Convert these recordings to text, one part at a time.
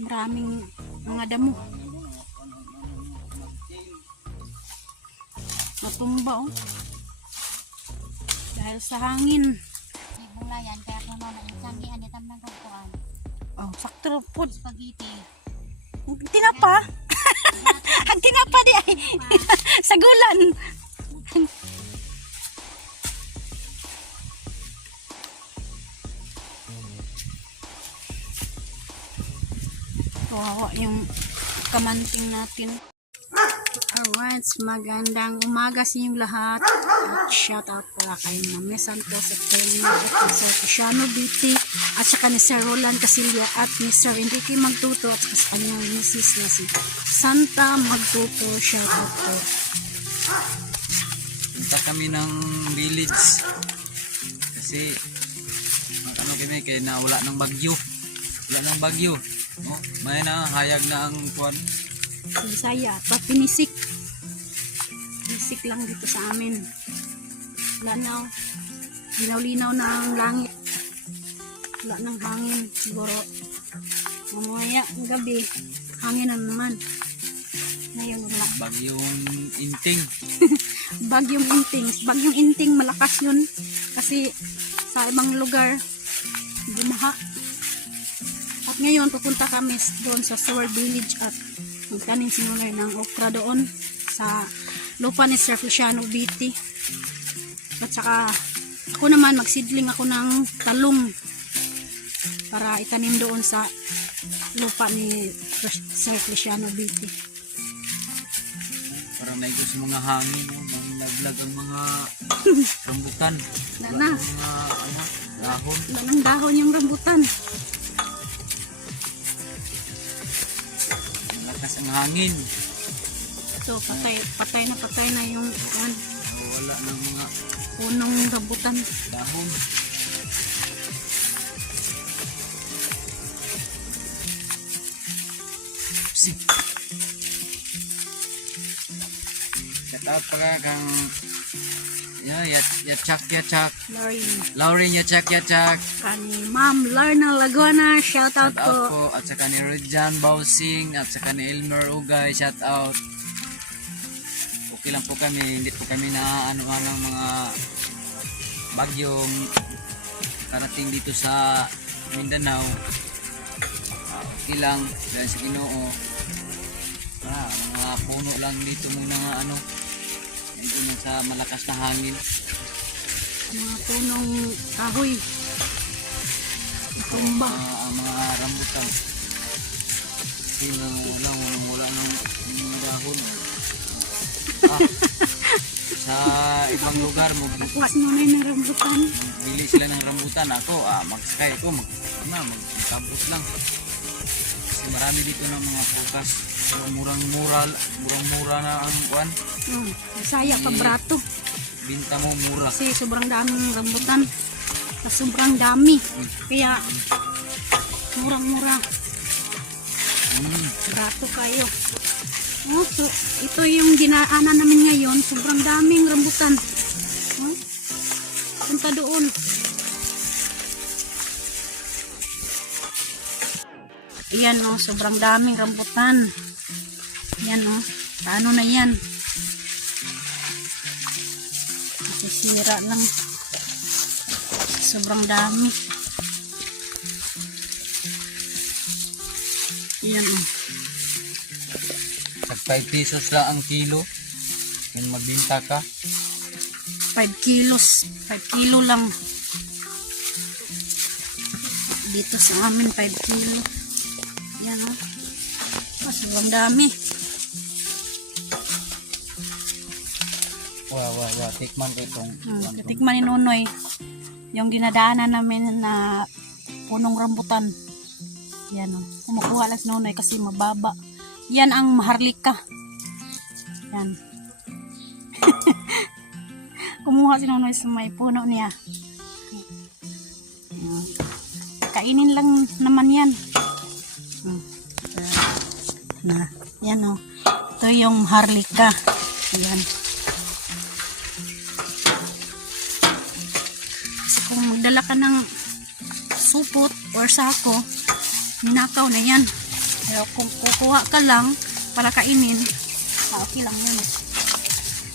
Maraming mga damo. Natumba oh. Dahil sa hangin. Bulayan kaya kuno na insangi ani tamnan ko kuan. Oh, sakto po. Spaghetti. Tinapa. Ang tinapa di ay sagulan. Kawawa yung kamanting natin. Alright, magandang umaga sa inyong lahat. At shout out pala kay Mami Santos at kay Sir Cristiano Biti at saka ni Sir Roland Casilya at Mr. Enrique Magtuto at saka sa kanyang misis na si Santa Magtuto. Shout out po. Punta kami ng village kasi ano kami kaya na wala ng bagyo. Oh, may na hayag na ang kuwan. Bisaya at pinisik. Pinisik lang dito sa amin. Lanaw. Linaw-linaw na ang langit. Wala ng hangin. Siguro mamaya ang gabi hangin na naman. Ngayon wala. Bagyong inting. Bagyong inting malakas yun. Kasi sa ibang lugar bumaha. At ngayon pupunta kami doon sa Sower Village at magtanim si Nonoy ng okra doon sa lupa ni Sir Cristiano Biti. At saka ako naman magsidling ako ng talong para itanim doon sa lupa ni Sir Cristiano Biti. Parang naigos sa mga hangin, naglag ang mga rambutan. Nana, Mga dahon. nanang dahon yung rambutan. Lakas ang hangin. So patay na yung Wala ng mga punong rambutan. dahon. Si. Shout out pala kang yachak. Lauren yachak. Kani Ma'am Larna Laguna, shout out Shout out po. po. At saka ni Rejan Bausing at saka ni Elmer Ugay, shout out. Okay lang po kami, hindi po kami na ano ng mga bagyong karating dito sa Mindanao. Okay lang dahil sa Ginoo. Mga puno lang dito muna nga ano. Dito lang sa malakas na hangin. Mga punong kahoy. Tumba. Ang mga rambutan. Kasi wala ng mga dahon. Sa ibang lugar Kuha si Nonoy ng rambutan. bili sila ng rambutan. Ako mag-sky ako magkabos lang. Kasi marami dito ng mga pukas. Murang-mura na ang kuan. Bisaya pa brato. Binta mo mura. Kasi sobrang daming rambutan. Sobrang dami. Kaya murang-mura. Brato kayo. Oh, so, ito yung dinaanan namin ngayon. Sobrang daming rambutan. Oh, punta doon. Ayan oh, sobrang daming rambutan. Ayan oh, paano na yan? Sisira lang. Sobrang dami. Ayan oh. Tag 5 pesos lang ang kilo. Kung magbinta ka. 5 kilos. 5 kilo lang. Dito sa amin 5 kilo. Yan o. Sobrang dami. Wow. Tikman ko itong. Katikman ni Nonoy. Yung dinadaanan namin na punong rambutan. Yan o. Kumukuha lang si Nonoy kasi mababa. Yan ang maharlika. Yan. Kumuha si Nonoy sa may puno niya. Kainin lang naman yan. Yan o. Ito yung maharlika. Yan. Kasi kung magdala ka ng supot or sako, ninakaw na yan. Pero kung kukuha ka lang para kainin, okay lang yun.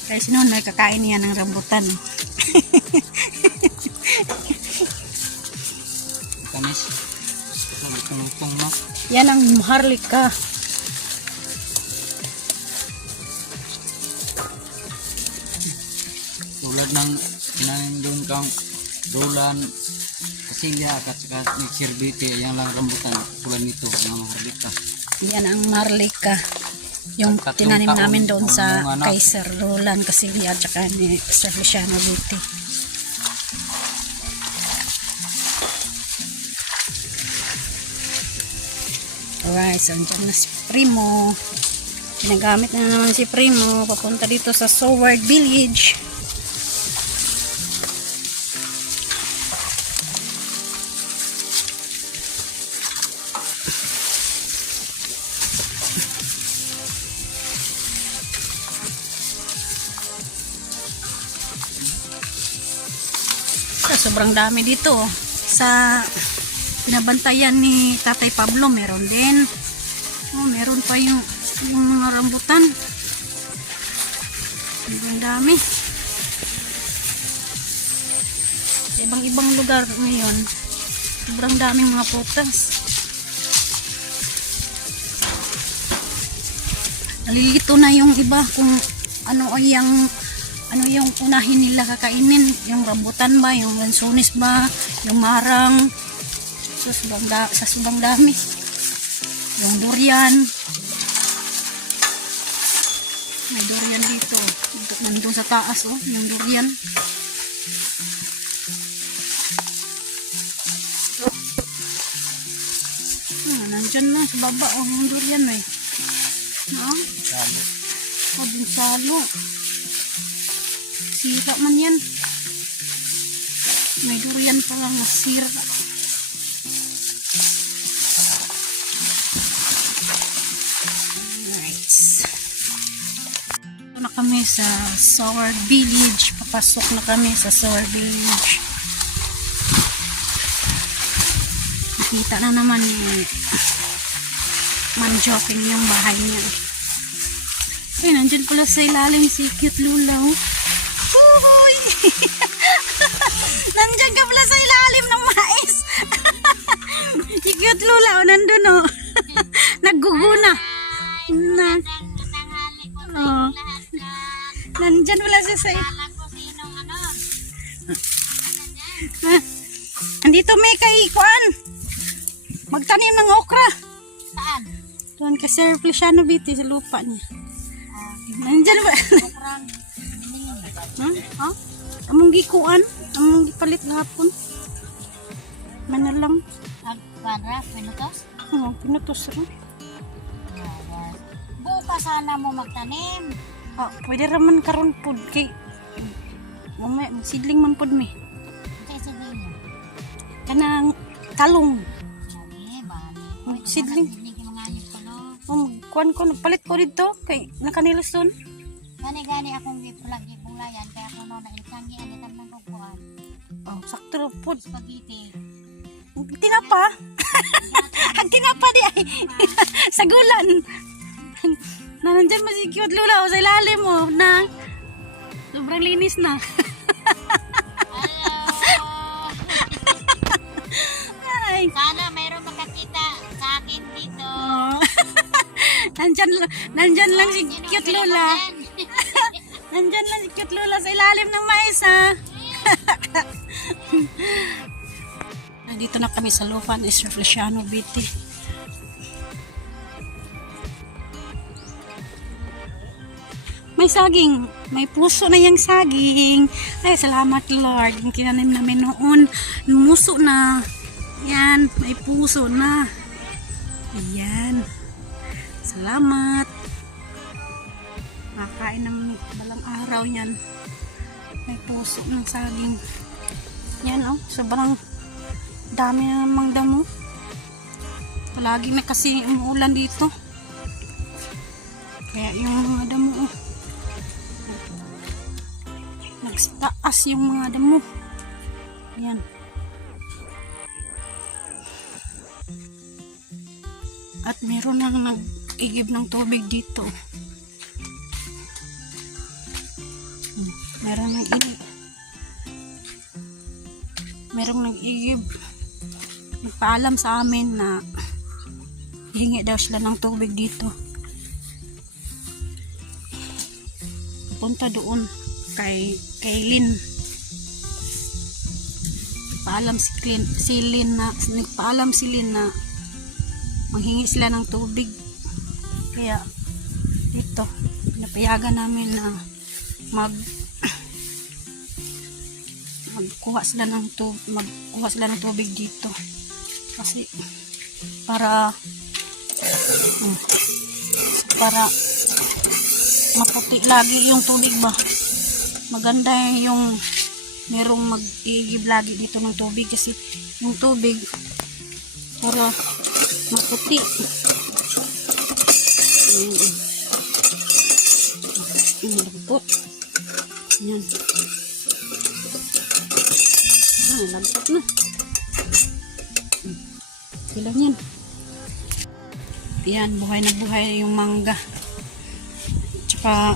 Kaya si Nonoy kakain niya ng rambutan. Tamis. Lutong no. Yan ang maharlika. Tulad ng doon kang Roland Casilia at saka ni Sirbite, yan lang rambutan tulad nito ng maharlika. Yan ang maharlika. Yung Tatlong tinanim taon namin doon sa ang mga anak. kay Sir Roland Casilia at saka ni Sir Luciano Beauty. Alright, so andyan na si Primo. Ginagamit na naman si Primo papunta dito sa Soward Village. Sobrang dami dito. Sa binabantayan ni Tatay Pablo, meron din. Oh, meron pa yung mga rambutan. Sobrang dami. Sa ibang-ibang lugar ngayon, sobrang daming mga prutas. Nalilito na yung iba kung ano yung unahin nila kakainin, yung rambutan ba, yung lansones ba, yung marang, sa subang dami, yung durian. May durian dito, nandun sa taas, oh, yung durian. Nandyan na sa baba, oh, yung durian, may yung salo. Sira man yan. May durian pa lang masira. Nice. Ito na kami sa Soward Village. Papasok na kami sa Soward Village. Nakita na naman ni Manjoking yung bahay niya. Ay, nandyan pala sa ilalim si Cute Lulaw. Uy! Nandyan ka pala sa ilalim ng mais. Si Cute Lulaw, nandun o. Nagguguna. Oh. Nandyan pala siya sa andito may kaikuan. Magtanim ng okra. Saan? Doon ka Sir Feliciano Beauty sa lupa niya. Nandyan ba? Okrang. Ha? Among gikuan? Among gipalit gahapon? Mana lang? Agbanra, minutos? Oo, pinutos rin. Buka sana mo magtanim. Ah, pwede raman karon pod kay mamaya sidling man pod mi. Kasi niya. Kanang talong. Sabi, bali. Sidling. Hindi mga ayos ko, no? Kuan ko nagpalit ko dito kay nakanilos doon. Gani akong gipulayan kaya ako no nainsangi anitan ng kukuan. Oh, sakto ra pod. Spaghetti. Tinapa. Ang tinapa di ay sagulan. Nandiyan mo si Cute Lula sa ilalim mo nang sobrang linis na. Ay. Sana mayroong makakita sa akin dito. Oh. Nandyan lang si Cute Lula. Nandyan lang si Cute Lula sa ilalim ng mais ha. Dito na kami sa lupa ni Sir Feliciano Beauty. May saging. May puso na yung saging. Ay, salamat Lord. Yung tinanim namin noon. Muso na. Yan. May puso na. Ayan. Salamat. Makain ng balang araw yan. May puso ng saging. Yan oh. Sobrang dami na namang damo. Palagi may kasi umuulan dito. Kaya yung mga damo oh. Nagtaas yung mga damo. Yan. At meron nang nag-igib ng tubig dito. Meron nang merong nag-igib. Nagpaalam sa amin na hihingi daw sila ng tubig dito. Punta doon kay Lynn. Nagpaalam si Lynn na manghingi sila ng tubig. Kaya dito pinapayagan namin na magkuha sila ng tubig dito. Kasi para maputi lagi yung tubig ba. Maganda yung merong mag-iigib lagi dito ng tubig kasi yung tubig para maputi. Lagpot. Yan. Lagpot na. Sila yan. Yan, buhay na buhay yung mangga. Tsaka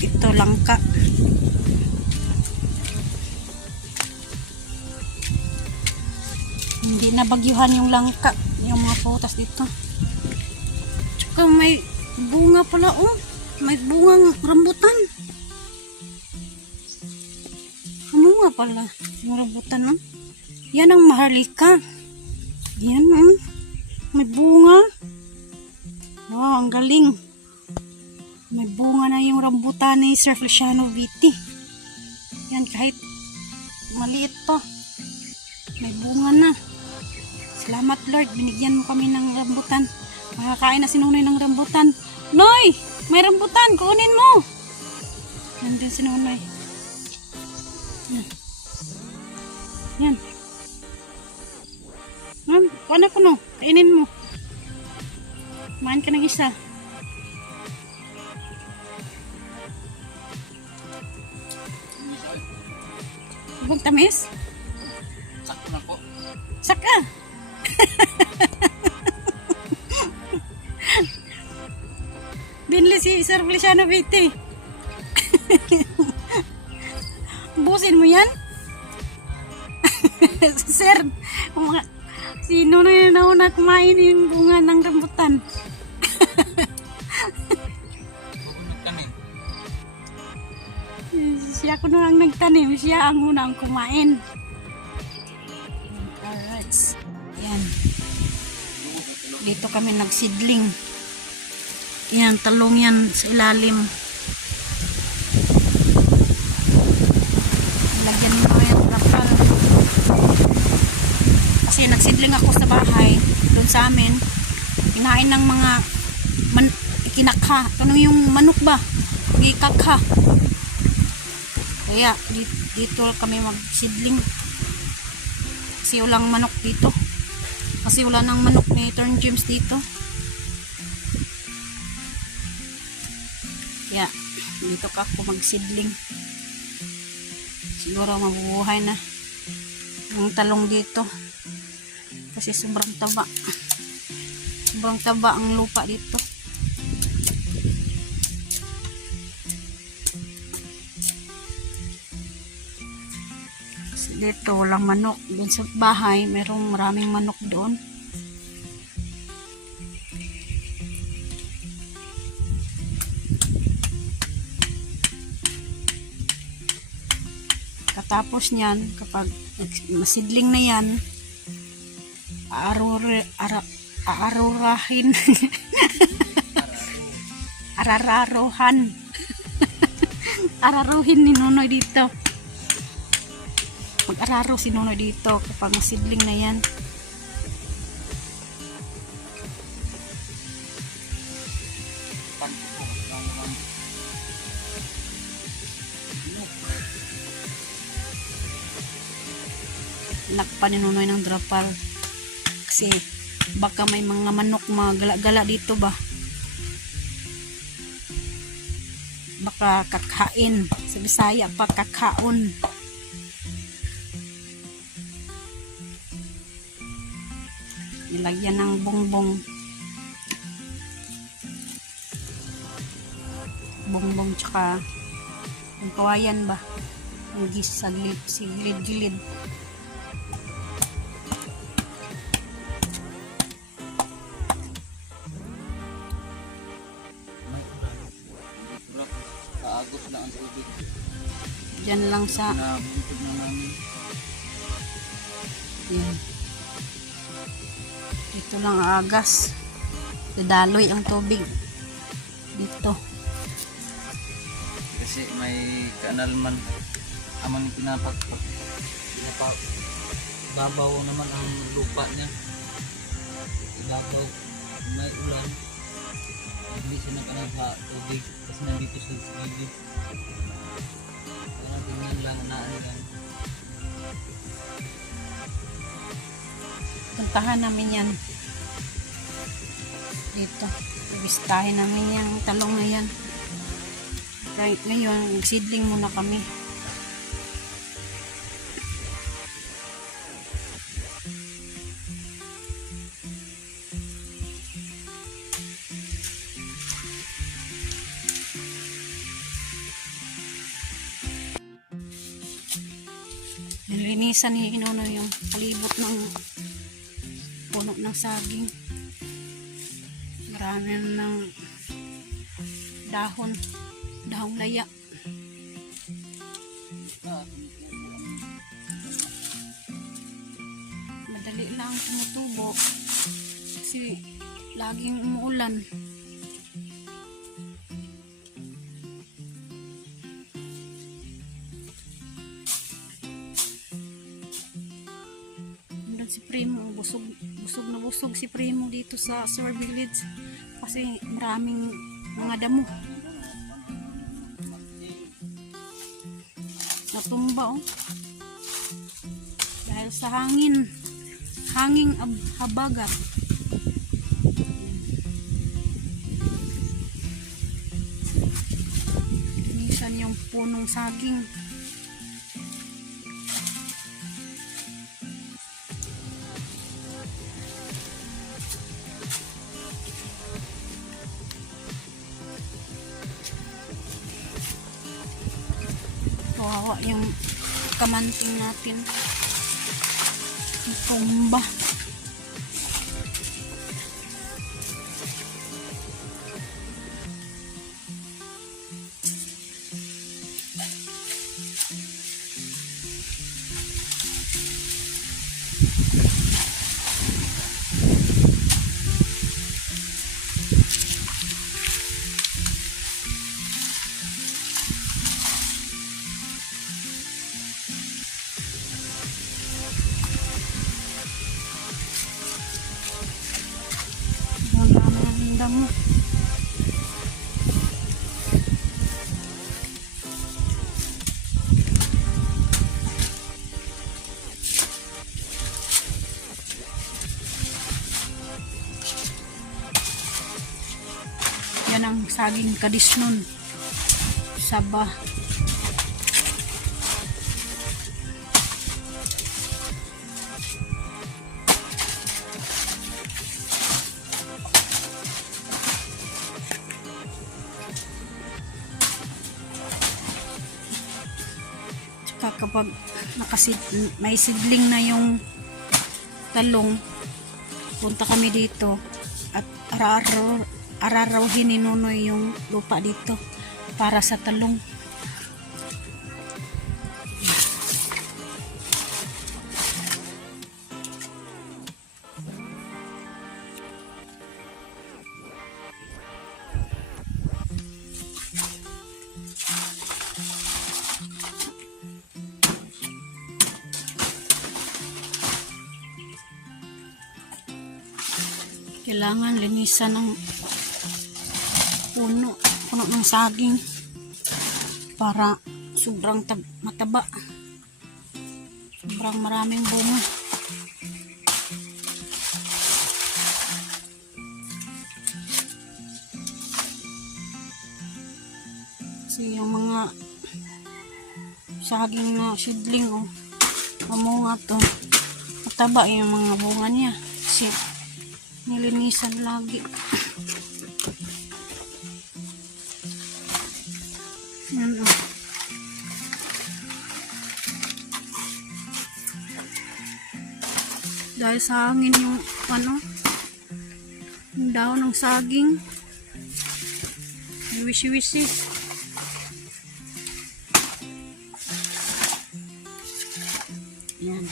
ito langka. Hindi na bagyuhan yung langka, yung mga putas dito. Tsaka may bunga pala, oh. May bungang rambutan. Ano nga pala yung rambutan, oh? Yan ang maharlika. Yan, oh. May bunga. Wow, ang galing. May bunga na yung rambutan ni Sir Feliciano Viti. Yan, kahit maliit pa. May bunga na. Salamat Lord, binigyan mo kami ng rambutan. Makakain na si Nonoy ng rambutan. Noy! May rambutan, kunin mo! Nandun si Nonoy. Yan. Yan. Kuha ko no, kainin mo. Kumain ka ng isa. Huwag tamis? Sakto na po. Saka! Binili si Sir Feliciano Viti. Busin mo yan? Sir, sino na nauna kumain yung bunga ng rambutan? Siya ko na ang nagtanim, siya ang unang kumain. Alright. Yan. Dito kami nagsidling. Yan, talong yan sa ilalim. Lagyan mo yung trapal. Kasi nagsidling ako sa bahay, doon sa amin. Kinain ng mga ikinakha. Ano yung manok ba? Ikakha. Kaya dito kami magsidling. Kasi walang manok dito. Kasi wala nang manok ni Turn James dito. Kaya dito ka ako magsidling. Siguro mabubuhay na yung talong dito. Kasi sobrang taba. Sobrang taba ang lupa dito. Dito walang manok. Doon sa bahay merong maraming manok doon. Katapos niyan, kapag masidling na yan, araruhin ni Nonoy dito. Mag-araro si Nonoy dito kapag masidling na yan. Lakpan ni Nonoy ng drapal. Kasi baka may mga manok magala-gala dito ba. Baka kakain. Sa Bisaya pa kakaon. Nilagyan ng bongbong bongbong tsaka yung kawayan ba. Yung gis sa gilid-gilid. Kaagot na ang tubig. Diyan lang sa Nabuntog na namin. yan. Dito lang agas. Dadaloy ang tubig. Dito. Kasi may kanal man. Amang babaw naman ang lupa niya. Ibabaw. May ulan. Hindi siya nakanal sa tubig. Kasi nandito sa gilid. Kaya tingnan lang na yan. Puntahan namin yan. Dito. Ibistahin namin yung talong na yan. Right, ngayon, seedling muna kami. Nilinisan ni Inono yung palibot ng puno ng saging. Marami ng dahon laya. Madali lang tumutubo kasi laging umuulan. Si Primo, busog na busog si Primo dito sa Sour Village kasi maraming mga damo. Natumba dahil sa hanging habagat. Linisan yung punong saging. Kawawa yung kamanting natin. Tumba. Damo. Yan ang saging kadisnon. Saba. Kapag may sidling na yung talong, punta kami dito at ararawhin ni Nonoy yung lupa dito para sa talong. Kailangan linisan ng puno ng saging para sobrang mataba. Sobrang maraming bunga. Kasi yung mga saging na seedling mamunga to. Mataba yung mga bunga niya. Kasi nilinisan lagi. dahil sa hangin yung ano, yung daon ng saging. Wisi-wisi. Yan.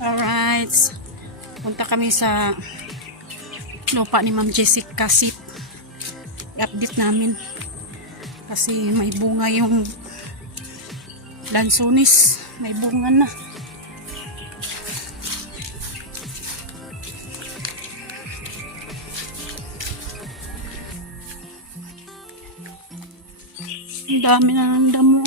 Alright. Punta kami sa lupa ni Ma'am Jessica Kasit. I-update namin. Kasi may bunga yung lansones. May bunga na. Ang dami na ng damo.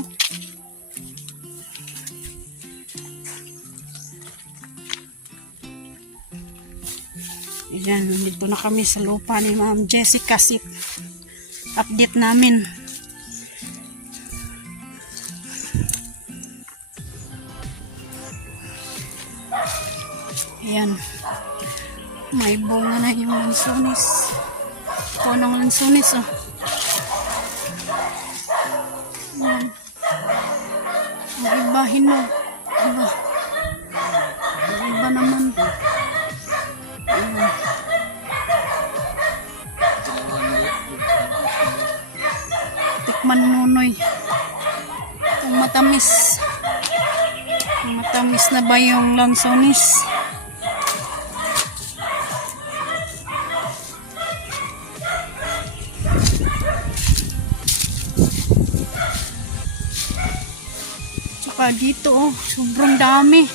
Ayan, nandito na kami sa lupa ni Ma'am Jessica Kasit. Update namin. Ayan. May bunga na yung lansones. Punong lansones, oh. Ayan. Ang iba, hinog. Iba. Ang iba naman. Ayan. Tikman nunoy. Kung matamis. Kung matamis na ba yung lansones? Tsaka dito, oh, sobrang dami.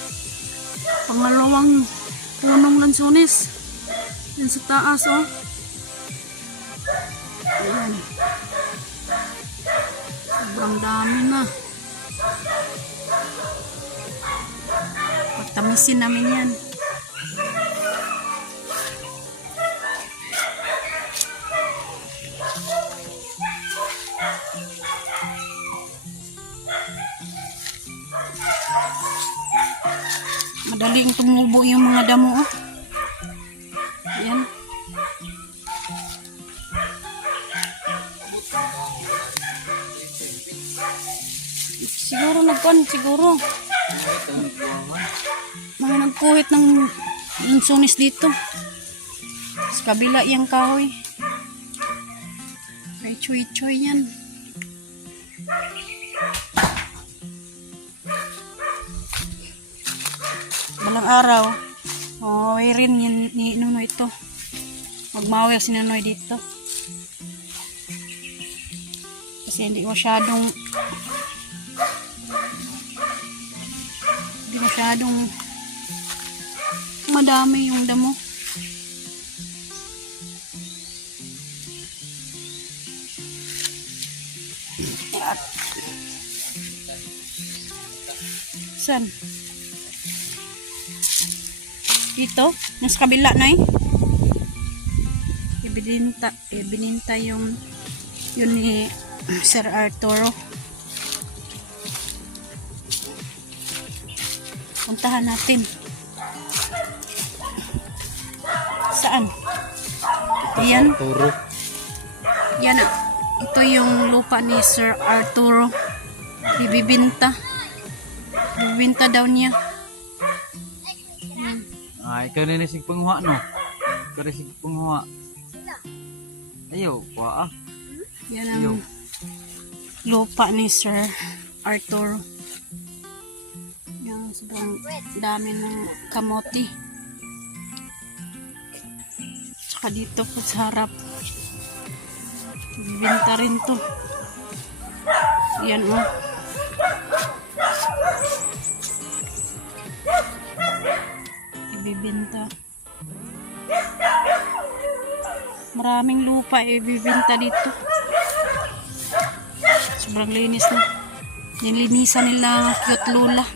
Pangalawang punong lansones. Yan sa taas, oh. Ayan. Sobrang dami na. Pagtamisin namin yan. Madaling tumubo yung mga damo, oh. Ayan. Siguro siguro. Mga nagkuhit ng lansones dito. Sa kabila yung kahoy. May choy-choy yan. Balang araw, rin ni Nunoy ito. Magmawil si Nunoy dito. Kasi hindi masyadong madami yung damo. Saan? Dito? Nasa kabila na eh. Ibininta yung yun ni Sir Arturo. Puntahan natin. Saan? Yan. Yan ah. Ito yung lupa ni Sir Arturo. Ibibinta. Ibibinta daw niya. Yan. Ikaw rin isig panguha, no? Ikaw rin isig panguha. Ayaw, kuha ah. Yan ang lupa ni Sir Arturo. Yan, sobrang dami ng kamote. Tsaka dito po sa harap. Ibibinta rin to. Yan oh. Ibibinta. Maraming lupa ibibinta dito. Sobrang linis na. Nilinisan nila cute lula.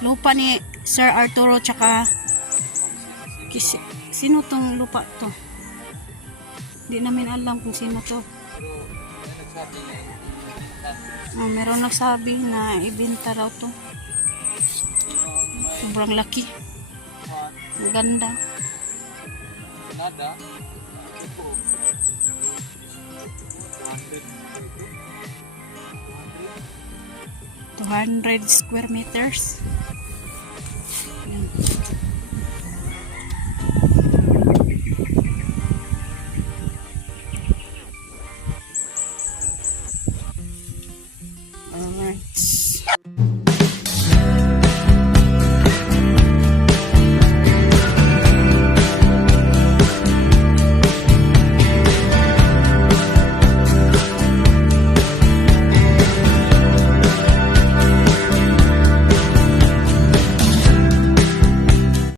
Lupa ni Sir Arturo tsaka sino tong lupa to? Hindi namin alam kung sino to. Meron nagsabi na ibinta raw to. Sobrang laki. Ang ganda. po. 200 square meters.